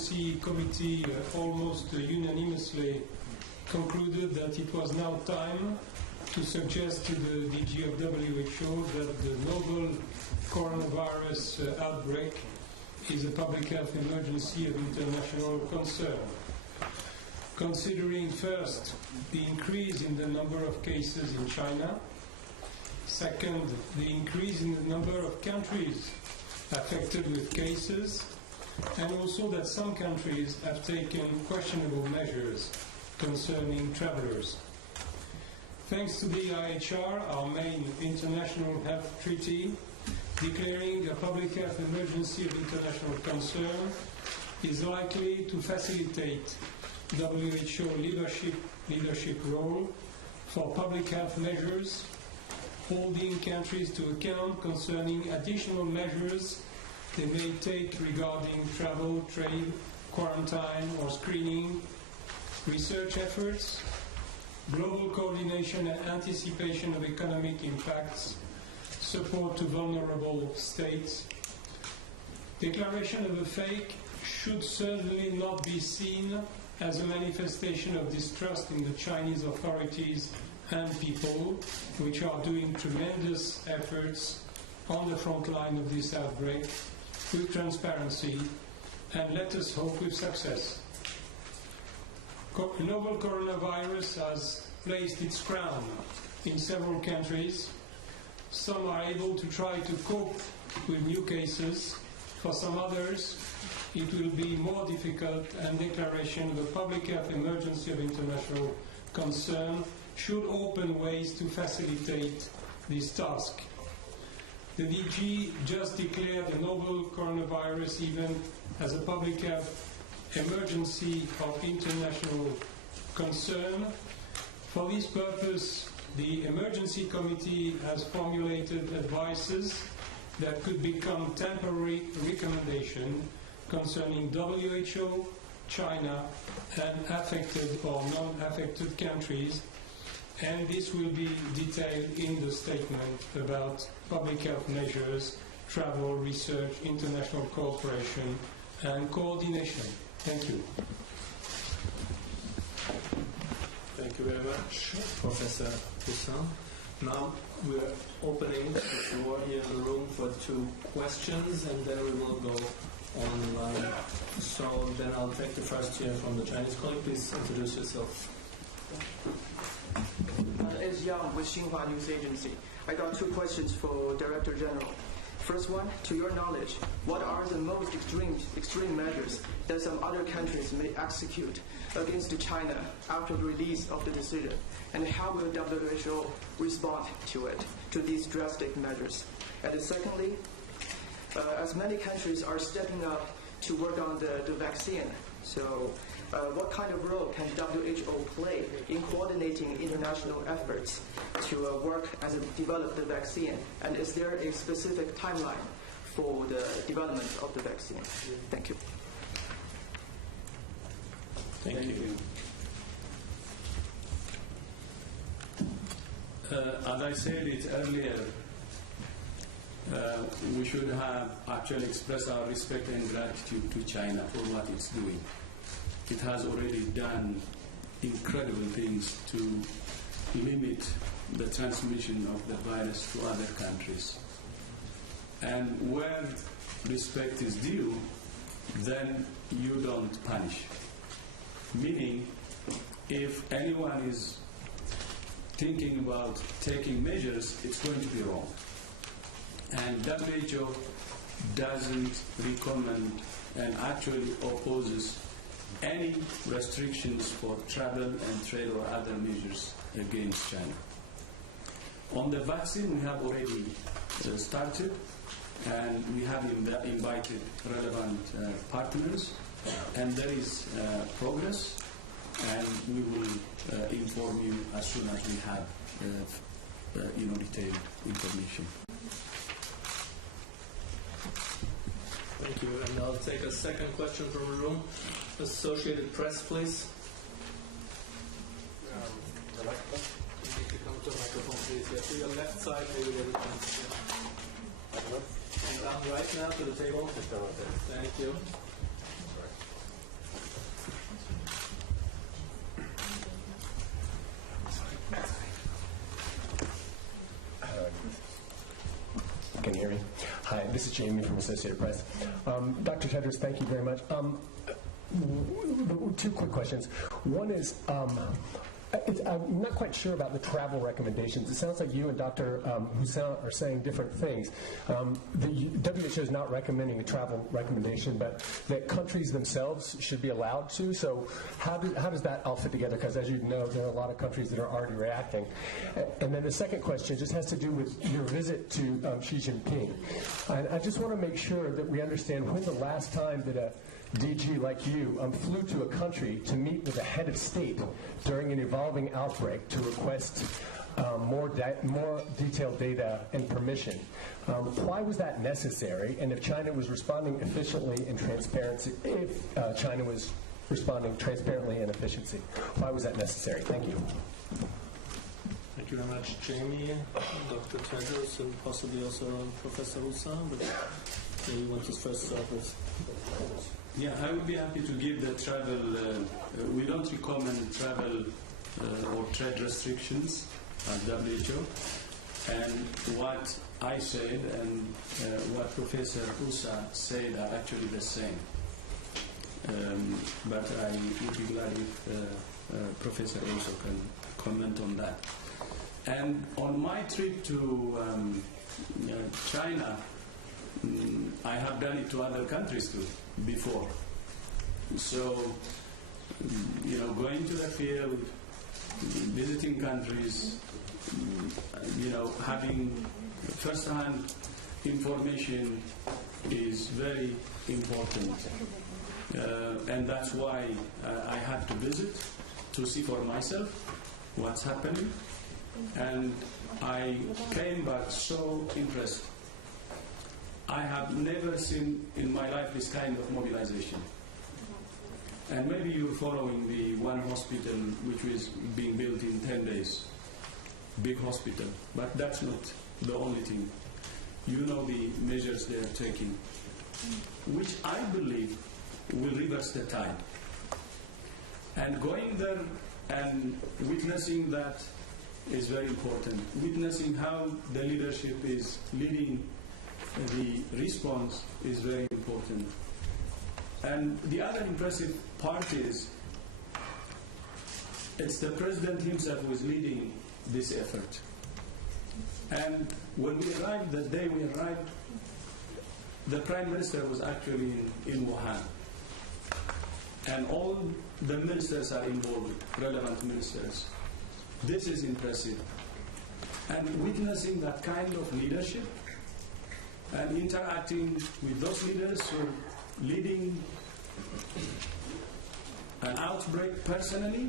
Emergency Committee almost unanimously concluded that it was now time to suggest to the DG of WHO that the novel coronavirus outbreak is a public health emergency of international concern. Considering first the increase in the number of cases in China, second, the increase in the number of countries affected with cases, and also that some countries have taken questionable measures concerning travelers. Thanks to the IHR, our main international health treaty, declaring a public health emergency of international concern is likely to facilitate WHO leadership role for public health measures, holding countries to account concerning additional measures they may take regarding travel, trade, quarantine or screening, research efforts, global coordination and anticipation of economic impacts, support to vulnerable states. Declaration of a fake should certainly not be seen as a manifestation of distrust in the Chinese authorities and people, which are doing tremendous efforts on the front line of this outbreak with transparency and, let us hope, with success. Novel coronavirus has placed its crown in several countries. Some are able to try to cope with new cases. For some others, it will be more difficult, and declaration of a public health emergency of international concern should open ways to facilitate this task. The DG just declared the novel coronavirus event as a public health emergency of international concern. For this purpose, the Emergency Committee has formulated advices that could become temporary recommendations concerning WHO, China, and affected or non-affected countries, and this will be detailed in the statement about public health measures, travel, research, international cooperation, and coordination. Thank you. Thank you very much, Professor Poussin. Now we're opening the floor here in the room for 2 questions, and then we will go online. So then I'll take the first here from the Chinese colleague. Please introduce yourself. It's Yang with Xinhua News Agency. I got 2 questions for Director General. First one, to your knowledge, what are the most extreme measures that some other countries may execute against China after the release of the decision? And how will WHO respond to these drastic measures? And secondly, as many countries are stepping up to work on the vaccine, so what kind of role can WHO play in coordinating international efforts to work and develop the vaccine? And is there a specific timeline for the development of the vaccine? Thank you. Thank you. As I said it earlier, we should have actually expressed our respect and gratitude to China for what it's doing. It has already done incredible things to limit the transmission of the virus to other countries. And where respect is due, then you don't punish. Meaning, if anyone is thinking about taking measures, it's going to be wrong. And WHO doesn't recommend and actually opposes any restrictions for travel and trade or other measures against China. On the vaccine, we have already started, and we have invited relevant partners, and there is progress, and we will inform you as soon as we have detailed information. Thank you. And I'll take a second question from the room. Associated Press, please. The left one. You need to come to the microphone, please. Yeah, to your left side, maybe there we can. And down right now to the table. Thank you. this is Jamie from Associated Press. Dr. Tedros, thank you very much. Two quick questions. One is, I'm not quite sure about the travel recommendations. It sounds like you and Dr. Hussain are saying different things. The WHO is not recommending a travel recommendation, but that countries themselves should be allowed to. So how does that all fit together? Because as you know, there are a lot of countries that are already reacting. And then the second question just has to do with your visit to Xi Jinping. And I just want to make sure that we understand when the last time that a DG like you flew to a country to meet with a head of state during an evolving outbreak to request more detailed data and permission. Why was that necessary? And if China was responding efficiently and transparency, China was responding transparently and efficiency, why was that necessary? Thank you. Thank you very much, Jamie, Dr. Tedros, and possibly also Professor Hussain, but maybe you want to first start with. Yeah, I would be happy to give the travel. We don't recommend travel or trade restrictions at WHO. And what I said and what Professor Hussain said are actually the same. But I would be glad if Professor also can comment on that. And on my trip to China, I have done it to other countries too before. So, going to the field, visiting countries, having first-hand information is very important. And that's why I had to visit to see for myself what's happening. And I came back so impressed. I have never seen in my life this kind of mobilization. And maybe you're following the one hospital which was being built in 10 days. Big hospital. But that's not the only thing. You know the measures they are taking, which I believe will reverse the tide. And going there and witnessing that is very important. Witnessing how the leadership is leading the response is very important. And the other impressive part is it's the president himself who is leading this effort. And when we arrived, the day we arrived, the Prime Minister was actually in Wuhan. And all the ministers are involved, relevant ministers. This is impressive. And witnessing that kind of leadership and interacting with those leaders who are leading an outbreak personally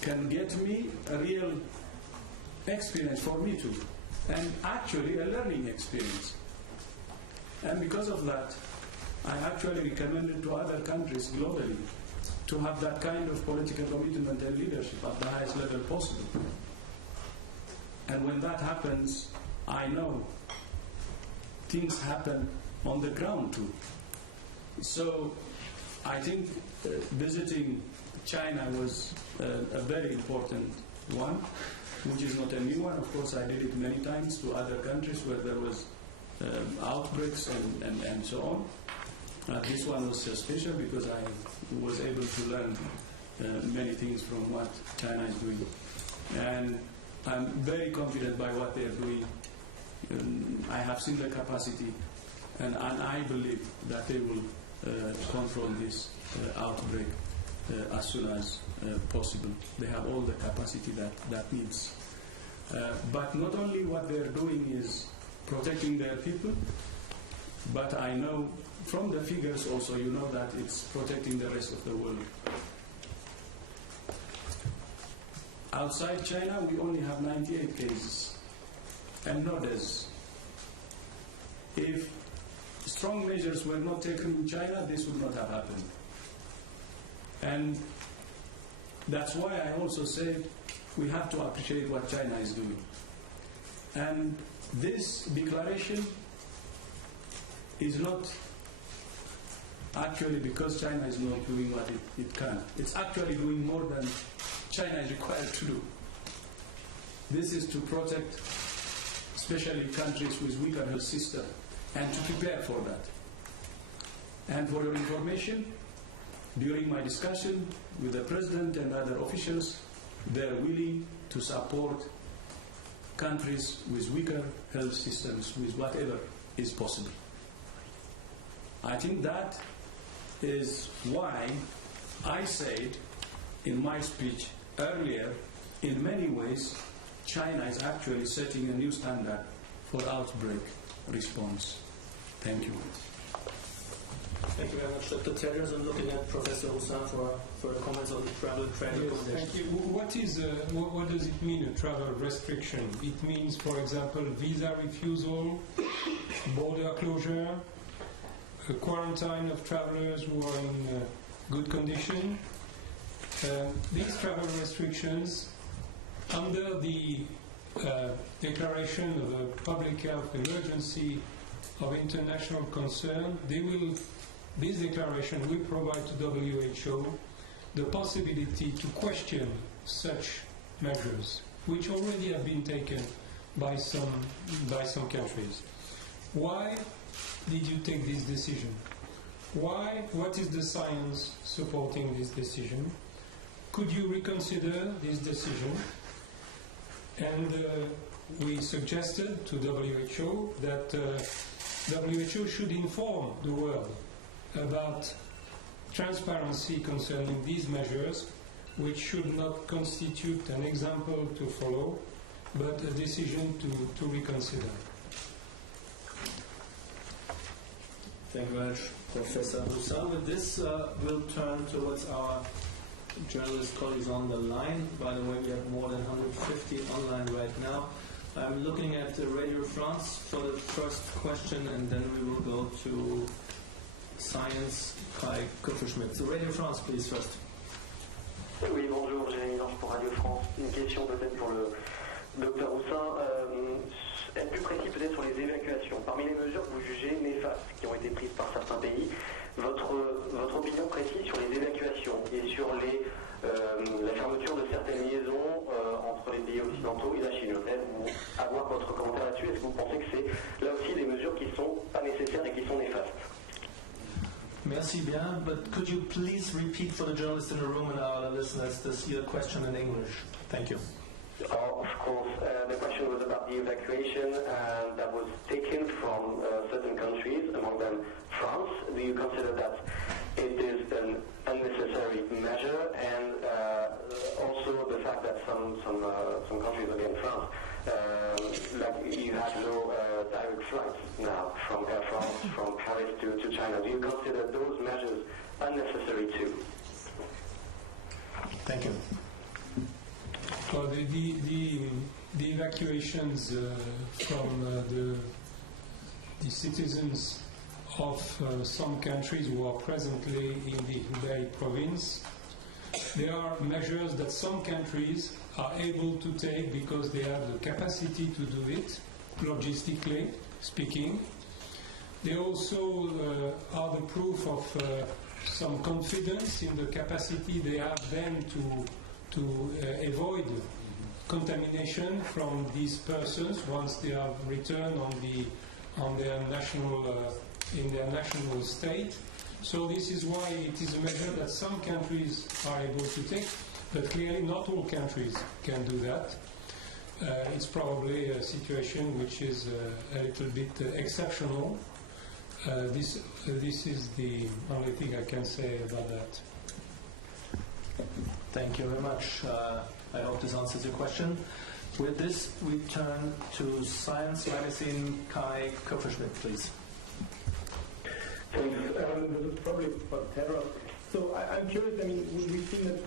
can get me a real experience for me too, and actually a learning experience. And because of that, I actually recommended to other countries globally to have that kind of political commitment and leadership at the highest level possible. And when that happens, I know things happen on the ground too. So I think visiting China was a very important one, which is not a new one. Of course, I did it many times to other countries where there was outbreaks and so on. This one was special because I was able to learn many things from what China is doing. And I'm very confident by what they are doing. I have seen the capacity, and I believe that they will control this outbreak as soon as possible. They have all the capacity that needs. But not only what they're doing is protecting their people, but I know from the figures also, you know that it's protecting the rest of the world. Outside China, we only have 98 cases and no deaths. If strong measures were not taken in China, this would not have happened. And that's why I also said we have to appreciate what China is doing. And this declaration is not actually because China is not doing what it can. It's actually doing more than China is required to do. This is to protect especially countries with weaker health system and to prepare for that. And for your information, during my discussion with the President and other officials, they're willing to support countries with weaker health systems with whatever is possible. I think that is why I said in my speech earlier, in many ways, China is actually setting a new standard for outbreak response. Thank you. Thank you very much, Dr. Tedros. I'm looking at Professor Hussain for further comments on the travel and trade recommendations. Thank you. What does it mean, a travel restriction? It means, for example, visa refusal, border closure, a quarantine of travelers who are in good condition. These travel restrictions, under the declaration of a public health emergency of international concern, this declaration will provide to WHO the possibility to question such measures, which already have been taken by some countries. Why did you take this decision? Why? What is the science supporting this decision? Could you reconsider this decision? And we suggested to WHO that WHO should inform the world about transparency concerning these measures, which should not constitute an example to follow, but a decision to reconsider. Thank you very much, Professor Hussain. With this, we'll turn towards our journalist colleagues on the line. By the way, we have more than 150 online right now. I'm looking at Radio France for the first question, and then we will go to Science, Kai Kupferschmidt. So Radio France, please, first. Oui, bonjour, j'ai Georges pour Radio France. Une question peut-être pour le docteur Hussain. Être plus précis peut-être sur les évacuations. Parmi les mesures que vous jugez néfastes qui ont été prises par certains pays, votre opinion précise sur les évacuations et sur la fermeture de certaines liaisons entre les pays occidentaux et la Chine. Peut-être avoir votre commentaire là-dessus. Est-ce que vous pensez que c'est là aussi des mesures qui ne sont pas nécessaires et qui sont néfastes? Merci bien, but could you please repeat for the journalists in the room and our listeners your question in English? Thank you. Of course, the question was about the evacuation that was taken from certain countries, among them France. Do you consider that it is an unnecessary measure, and also the fact that some countries, again France, like you have no direct flights now from Air France, from Paris to China. Do you consider those measures unnecessary too? Thank you. Well, the evacuations from the citizens of some countries who are presently in the Hubei province, there are measures that some countries are able to take because they have the capacity to do it, logistically speaking. They also are the proof of some confidence in the capacity they have then to avoid contamination from these persons once they have returned on their national state. So this is why it is a measure that some countries are able to take, but clearly not all countries can do that. It's probably a situation which is a little bit exceptional. This is the only thing I can say about that. Thank you very much. I hope this answers your question. With this, we turn to Science Magazine. Kai Kupferschmidt, please. Thanks. This is probably for Tedros. So I'm curious. I mean, we've seen that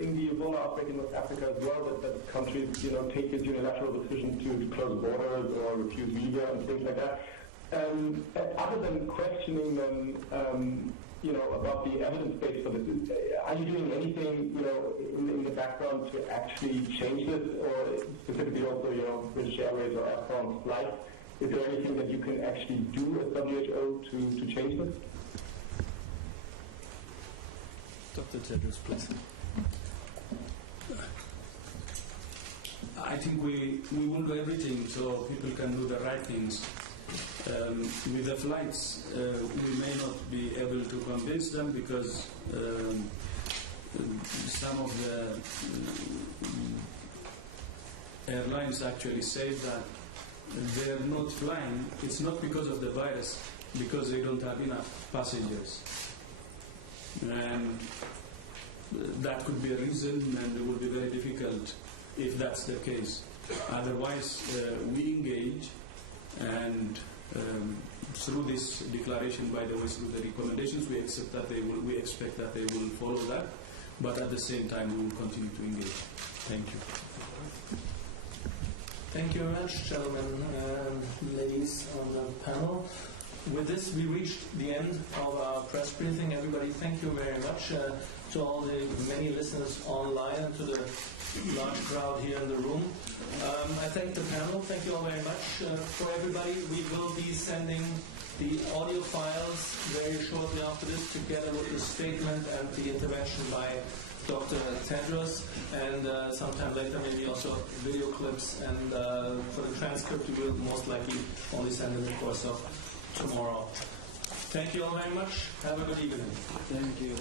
in the Ebola outbreak in North Africa as well, that countries, take this unilateral decision to close borders or refuse visa and things like that. Other than questioning them, about the evidence base for this, are you doing anything, in the background to actually change this, or specifically also, British Airways or Air France flights? Is there anything that you can actually do as WHO to change this? Dr. Tedros, please. I think we will do everything so people can do the right things. With the flights, we may not be able to convince them because some of the airlines actually say that they're not flying. It's not because of the virus, because they don't have enough passengers. And that could be a reason, and it will be very difficult if that's the case. Otherwise, we engage, and through this declaration, by the way, through the recommendations, we expect that they will follow that. But at the same time, we will continue to engage. Thank you. Thank you very much, gentlemen and ladies on the panel. With this, we reached the end of our press briefing. Everybody, thank you very much to all the many listeners online and to the large crowd here in the room. I thank the panel. Thank you all very much. For everybody, we will be sending the audio files very shortly after this, together with the statement and the intervention by Dr. Tedros, and sometime later maybe also video clips. And for the transcript, we will most likely only send in the course of tomorrow. Thank you all very much. Have a good evening. Thank you.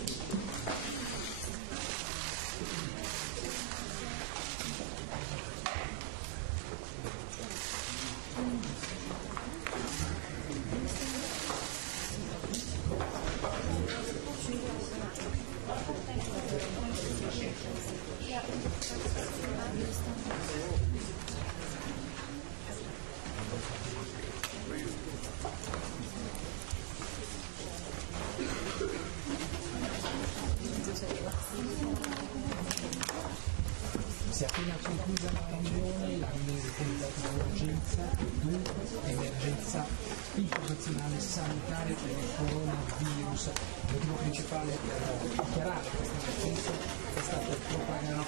Si è appena conclusa la riunione decretata d'urgenza, dunque emergenza internazionale sanitaria per il coronavirus. Il motivo principale per dichiarare questa emergenza è stato propagare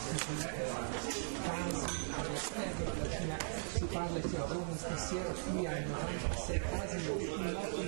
casi all'esterno della Cina. Si parla che a giorno stasera qui ai 96 casi, in 8 di